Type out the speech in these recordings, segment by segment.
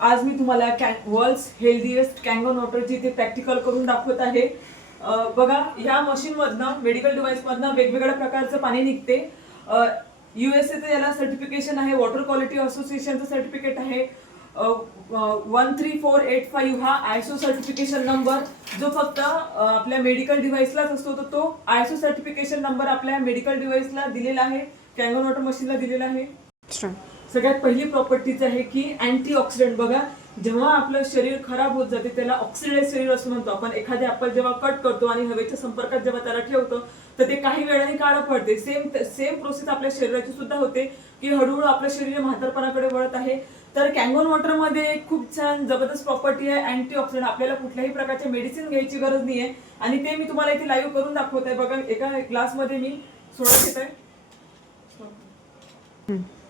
आज मी तुम्हाला world's healthiest कँगन वॉटरची ते प्रॅक्टिकल करून दाखवत आहे. बघा, ह्या मशीनमधनं मेडिकल डिव्हाइसमधनं वेगवेगळ्या प्रकारचं पाणी निघते. USA याला सर्टिफिकेशन आहे, वॉटर क्वालिटी असोसिएशनचं सर्टिफिकेट आहे. 13485 हा आयसो सर्टिफिकेशन नंबर, जो फक्त आपल्या मेडिकल डिव्हाइसलाच असतो. तर तो आयसो सर्टिफिकेशन नंबर आपल्या मेडिकल डिव्हाइसला दिलेला आहे, कँगन वॉटर मशीनला दिलेला आहे. सगळ्यात पहिली प्रॉपर्टीच आहे की अँटीऑक्सिडंट. बघा, जेव्हा आपलं शरीर खराब होत जाते त्याला ऑक्सिडाइज शरीर असं म्हणतो आपण. एखादे ॲपल जेव्हा कट करतो आणि हवेच्या संपर्कात जेव्हा त्याला ठेवतो तर ते काही वेळाने काळं पडते. सेम प्रोसेस आपल्या शरीराची सुद्धा होते की हळूहळू आपलं शरीर म्हातारपणाकडे वळत आहे. तर कँगन वॉटरमध्ये एक खूप छान जबरदस्त प्रॉपर्टी आहे अँटीऑक्सिडंट. आपल्याला कुठल्याही प्रकारचे मेडिसिन घ्यायची गरज नाही आहे आणि ते मी तुम्हाला इथे लाईव्ह करून दाखवत आहे. बघा, एका ग्लासमध्ये मी सोडा घेत आहे.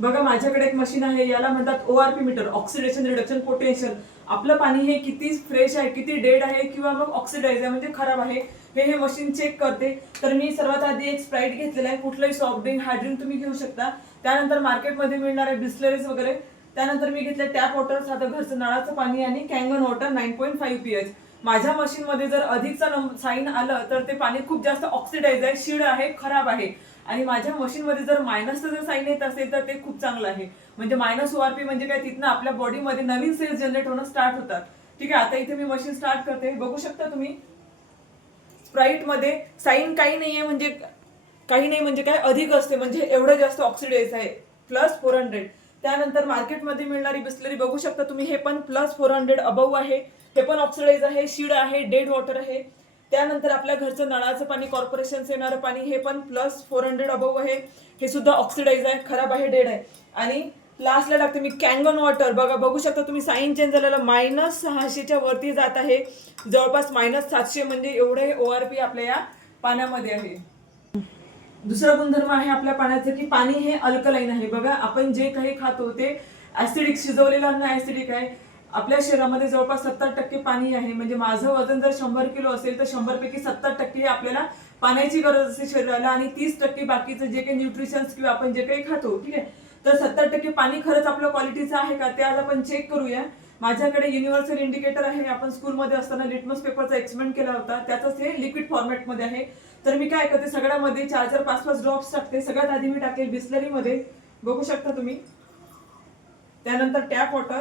बघा, माझ्याकडे एक मशीन आहे, याला म्हणतात ORP meter, oxidation reduction potential. आपलं पाणी हे किती फ्रेश आहे, किती डेड आहे किंवा मग ऑक्सिडाइज आहे म्हणजे खराब आहे, हे मशीन चेक करते. तर मी सर्वात आधी एक स्प्राईट घेतलेला आहे. कुठलंही सॉफ्ट ड्रिंक, हार्ड ड्रिंक तुम्ही घेऊ शकता. त्यानंतर मार्केटमध्ये मिळणार आहे बिस्लरीज वगैरे. त्यानंतर मी घेतलं टॅप वॉटर, साधं घरचं नळाचं पाणी आणि कँगन वॉटर 9.5 pH. माझ्या मशीनमध्ये जर अधिकचा साईन आलं तर ते पाणी खूप जास्त ऑक्सिडाइज आहे, शीड आहे, खराब आहे. आणि माझ्या मशीनमध्ये जर मायनसचं जर साईन येत असेल तर ते खूप चांगलं आहे. म्हणजे मायनस ORP म्हणजे काय, तिथनं आपल्या बॉडीमध्ये नवीन सेल्स जनरेट होणं स्टार्ट होतात. ठीक आहे, आता इथे मी मशीन स्टार्ट करते. बघू शकता तुम्ही, स्प्राईट मध्ये साईन काही नाहीये, म्हणजे काही नाही म्हणजे काय, अधिक असते म्हणजे एवढं जास्त ऑक्सिडाइज आहे, +400. त्यानंतर मार्केटमध्ये मिळणारी बिस्लरी बघू शकता तुम्ही, हे पण +400 अबव आहे. हे पण ऑक्सिडाइज आहे, शीड आहे, डेड वॉटर आहे. त्यानंतर आपल्या घरचं नळाचं पाणी, कॉर्पोरेशनचं येणारं पाणी, हे पण +400 अबव आहे. हे सुद्धा ऑक्सिडाइज आहे, खराब आहे, डेड आहे. आणि लास्टला लागते मी कँगन वॉटर. बघा, बघू शकता तुम्ही, साईन चेंज झालेला -600च्या वरती जात आहे, जवळपास -700. म्हणजे एवढे ORP आपल्या या पाण्यामध्ये आहे. दुसरा गुणधर्म आहे आपल्या पाण्याचं की पाणी हे अल्कलाईन आहे. बघा, आपण जे काही खातो ते ऍसिडिक, शिजवलेलं अन्न ऍसिडिक आहे. आपल्या शरीरामध्ये जवळपास 70% पाणी आहे. म्हणजे माझं वजन जर 100 किलो असेल तर 100 पैकी 70% आपल्याला पाण्याची गरज असते शरीराला आणि 30% बाकीचं जे काही न्यूट्रिशन्स किंवा आपण जे काही खातो. ठीक आहे, तर 70% पाणी खरंच आपल्या क्वालिटीचं आहे का ते आज आपण चेक करूया. माझ्याकडे युनिव्हर्सल इंडिकेटर आहे. आपण स्कूलमध्ये असताना लिटमस पेपरचा एक्सपेरिमेंट केला होता, त्यातच हे लिक्विड फॉर्मॅटमध्ये आहे. तर मी काय करते, सगळ्यामध्ये 4-4, 5-5 ड्रॉप्स टाकते. सगळ्यात आधी मी टाकेल बिस्लरीमध्ये, बघू शकता तुम्ही. त्यानंतर टॅप वॉटर,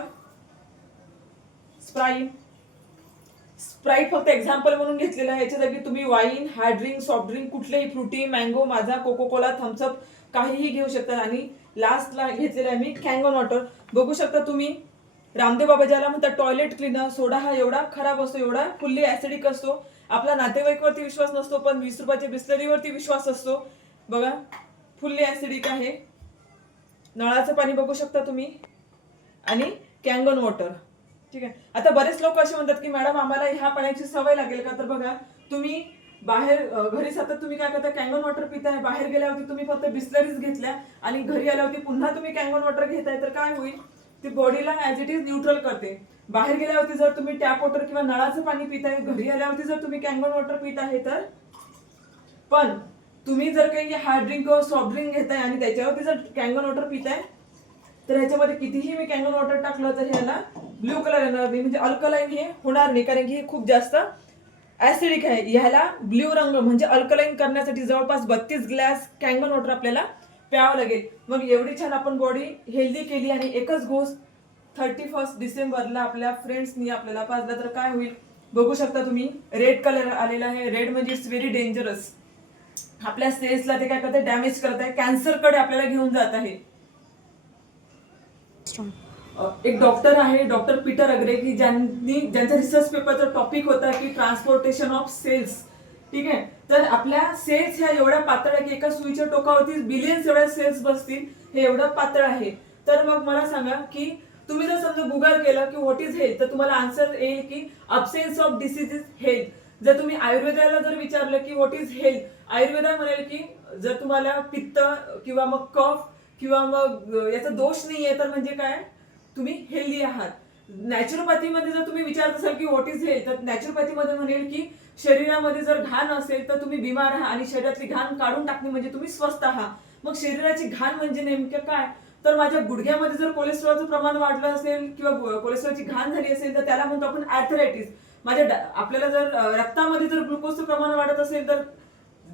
स्प्राईट फक्त एक्झाम्पल म्हणून घेतलेलं आहे. याच्या जागी तुम्ही wine, hard drink, soft drink, कुठलेही फ्रुटी, मँगो, माझा, कोको कोला, थम्सअप काहीही घेऊ शकता. आणि लास्टला घेतलेलं आहे मी कँगन वॉटर. बघू शकता तुम्ही, रामदेव बाबा ज्याला म्हणतात टॉयलेट क्लीनर. सोडा हा एवढा खराब असतो, एवढा फुल्ली ऍसिडिक असतो. आपला नातेवाईकवरती विश्वास नसतो, पण 20 रुपयाच्या बिस्लरीवरती विश्वास असतो. बघा, फुल्ली ऍसिडिक आहे. नळाचं पाणी बघू शकता तुम्ही आणि कँगन वॉटर. ठीक आहे, आता बरेच लोक असे म्हणतात की मॅडम आम्हाला ह्या पाण्याची सवय लागेल का. तर बघा, तुम्ही बाहेर घरी सतत तुम्ही काय करता, कँगन वॉटर पिताय. बाहेर गेल्यावरती तुम्ही फक्त बिस्लरीज घेतल्या आणि घरी आल्यावरती पुन्हा तुम्ही कँगन वॉटर घेताय, तर काय होईल, ती बॉडीला ऍज इट इज न्यूट्रल करते. बाहेर गेल्यावरती जर तुम्ही टॅप वॉटर किंवा नळाचं पाणी पिताय, घरी आल्यावरती जर तुम्ही कँगन वॉटर पित आहे तर. पण तुम्ही जर काही हार्ड ड्रिंक किंवा सॉफ्ट ड्रिंक घेताय आणि त्याच्यावरती जर कँगन वॉटर पिताय, तर ह्याच्यामध्ये कितीही मी कँगन वॉटर टाकलं तर ह्याला ब्ल्यू कलर येणार नाही, म्हणजे अल्कलाईन हे होणार नाही, कारण की हे खूप जास्त ऍसिडिक आहे. ह्याला ब्ल्यू रंग म्हणजे अल्कलाईन करण्यासाठी जवळपास 32 ग्लास कँगन वॉटर आपल्याला प्यावं लागेल. मग एवढी छान आपण बॉडी हेल्दी केली. आणि एकच गोष्ट, 31 डिसेंबरला आपल्या फ्रेंड्सनी आपल्याला पाजला तर काय होईल, बघू शकता तुम्ही, रेड कलर आलेला आहे. रेड म्हणजे इट्स व्हेरी डेंजरस. आपल्या सेल्सला ते काय करते, डॅमेज करत आहे, कॅन्सरकडे आपल्याला घेऊन जात आहे. एक डॉक्टर आहे, डॉक्टर पीटर अग्रे, की ज्यांचा रिसर्च पेपरचा टॉपिक होता की ट्रान्सपोर्टेशन ऑफ सेल्स. ठीक आहे, तर आपल्या सेल्स ह्या एवढ्या पातळ आहे की एका सुईच्या टोकावरती बिलियन्स एवढ्या सेल्स बसतील, हे एवढं पातळ आहे. तर मग मला सांगा की तुम्ही जर समजा गुगल केलं की व्हॉट इज हेल्थ, तर तुम्हाला आन्सर येईल की absence of disease is health. जर तुम्ही आयुर्वेदाला जर विचारलं की व्हॉट इज हेल्थ, आयुर्वेदा म्हणेल की जर तुम्हाला पित्त किंवा मग कफ किंवा मग याचा दोष नाहीये तर म्हणजे काय, तुम्ही हेल्दी आहात. नॅचरोपॅथीमध्ये जर तुम्ही विचारत असाल की व्हॉट इज हेल्थ, तर नॅचरोपॅथीमध्ये म्हणेल की शरीरामध्ये जर घाण असेल तर तुम्ही बिमार आहात आणि शरीरातली घाण काढून टाकणे म्हणजे तुम्ही स्वस्थ आहात. मग शरीराची घाण म्हणजे नेमकं काय, तर माझ्या गुडघ्यामध्ये जर कोलेस्ट्रॉलचं प्रमाण वाढलं असेल किंवा कोलेस्ट्रॉलची घाण झाली असेल तर त्याला म्हणतो आपण ॲथरायटिस. आपल्याला जर रक्तामध्ये जर ग्लुकोजचं प्रमाण वाढत असेल, तर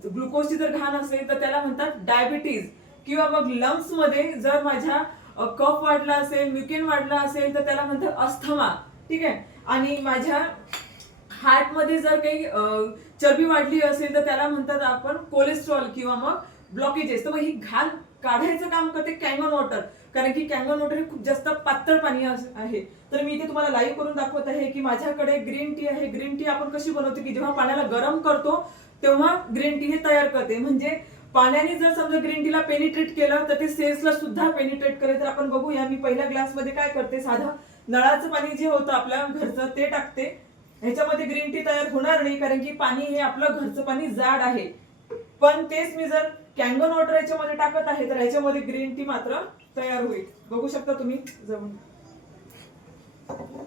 ग्लुकोजची जर घाण असेल तर त्याला म्हणतात डायबिटीज. किंवा मग लंग्स मध्ये जर माझ्या कफ वाढला असेल, म्युकेन वाढला असेल तर त्याला म्हणतात अस्थमा. ठीक आहे. आणि माझ्या हार्ट मध्ये जर काही चरबी वाढली असेल तर त्याला म्हणतात आपण कोलेस्ट्रॉल किंवा मग ब्लॉकेजेस. तर मग ही घाण काढायचं काम करते कँगन वॉटर, कारण की कँगन वॉटर हे खूप जास्त पातळ पाणी आहे. तर मी इथे तुम्हाला लाईव्ह करून दाखवत आहे की माझ्याकडे ग्रीन टी आहे. ग्रीन टी आपण कशी बनवतो की जेव्हा पाण्याला गरम करतो तेव्हा ग्रीन टी हे तयार करते. म्हणजे पाण्याने जर समजा ग्रीन टीला पेनिट्रेट केलं तर ते सेल्सला सुद्धा पेनिट्रेट करेल. तर आपण बघूया, मी पहिल्या ग्लासमध्ये काय करते, साधं नळाचं पाणी जे होतं आपल्या घरचं ते टाकते. ह्याच्यामध्ये ग्रीन टी तयार होणार नाही कारण की पाणी हे आपलं घरचं पाणी जाड आहे. पण तेच मी जर कँगन वॉटर याच्यामध्ये टाकत आहे तर ह्याच्यामध्ये ग्रीन टी मात्र तयार होईल. बघू शकता तुम्ही जवळ.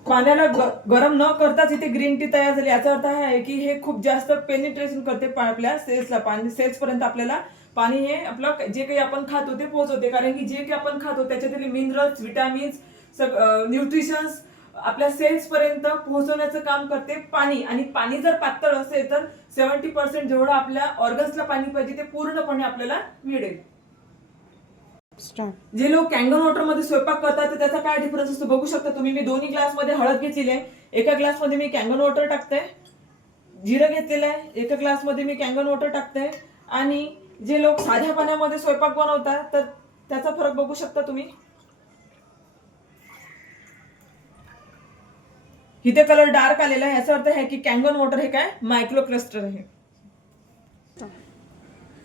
पाण्याला गरम न करताच इथे ग्रीन टी तयार झाली. याचा अर्थ हा आहे की हे खूप जास्त पेनिट्रेशन करते आपल्या सेल्सला. पाणी सेल्स पर्यंत आपल्याला पाणी हे आपलं जे काही आपण खातो ते पोहोचवते. कारण की जे काही आपण खातो त्याच्यातील मिनरल्स, विटामिन्स, न्यूट्रिशन्स आपल्या सेल्स पर्यंत पोहोचवण्याचं काम करते पाणी. आणि पाणी जर पातळ असेल तर 70% जेवढं आपल्या ऑर्गन्सला पाणी पाहिजे ते पूर्णपणे आपल्याला मिळेल. जे लोक कँगन वॉटर मध्ये स्वयंपाक करतात तर त्याचा काय डिफरन्स असतो बघू शकता तुम्ही. मी दोन्ही ग्लास मध्ये हळद घेतलेली आहे, एका ग्लास मध्ये मी कँगन वॉटर टाकते. जिरं घेतलेलं आहे, एका ग्लास मध्ये मी कँगन वॉटर टाकते. आणि जे लोक साध्या पाण्यामध्ये स्वयंपाक बनवतात तर त्याचा फरक बघू शकता तुम्ही. इथे कलर डार्क आलेला आहे, याचा अर्थ आहे की कँगन वॉटर हे काय मायक्रो क्लस्टर आहे.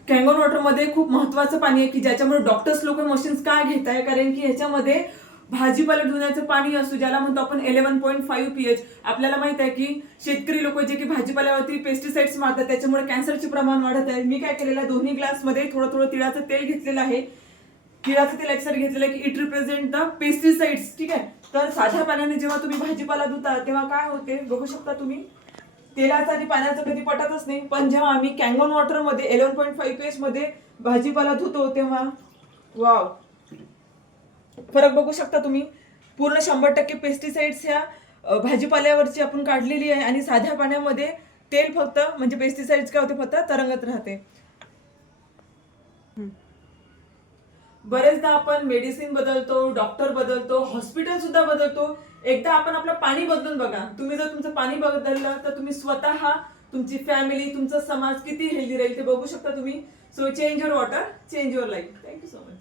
कँगन वॉटर मध्ये खूप महत्वाचं पाणी आहे की ज्याच्यामुळे डॉक्टर्स लोक मशीन्स काय घेत आहे, कारण की ह्याच्यामध्ये भाजीपाला धुण्याचं पाणी असतो ज्याला म्हणतो आपण 11.5 pH. आपल्याला माहित आहे की शेतकरी लोक जे की भाजीपाल्यावरती पेस्टिसाइड्स मारतात त्याच्यामुळे कॅन्सरचे प्रमाण वाढत आहे. मी काय केलेलं आहे, दोन्ही ग्लास मध्ये थोडं थोडं तिळाचं तेल घेतलेलं आहे. तिळाचं तेल एक्सर घेतलेलं आहे की इट रिप्रेझेंट द पेस्टिसाइड्स. ठीक आहे. तर साध्या पाण्याने जेव्हा तुम्ही भाजीपाला धुता तेव्हा काय होते बघू शकता तुम्ही, तेलाचं आणि पाण्याचं कधी पटतच नाही. पण जेव्हा आम्ही कँगन वॉटर मध्ये 11.5 pH मध्ये भाजीपाला धुतो तेव्हा वाव, फरक बघू शकता तुम्ही. पूर्ण 100% पेस्टिसाइड्स ह्या भाजीपाल्यावरची आपण काढलेली आहे. आणि साध्या पाण्यामध्ये तेल फक्त म्हणजे पेस्टिसाइड्स काय होते फक्त तरंगत राहते. बरेचदा आपण मेडिसिन बदलतो, डॉक्टर बदलतो, हॉस्पिटल सुद्धा बदलतो. एकदा आपण आपलं पाणी बदलून बघा. तुम्ही जर तुमचं पाणी बदललं तर तुम्ही स्वतः, तुमची फॅमिली, तुमचा समाज किती हेल्दी राहील ते बघू शकता तुम्ही. So change your water, change your life. Thank you so much.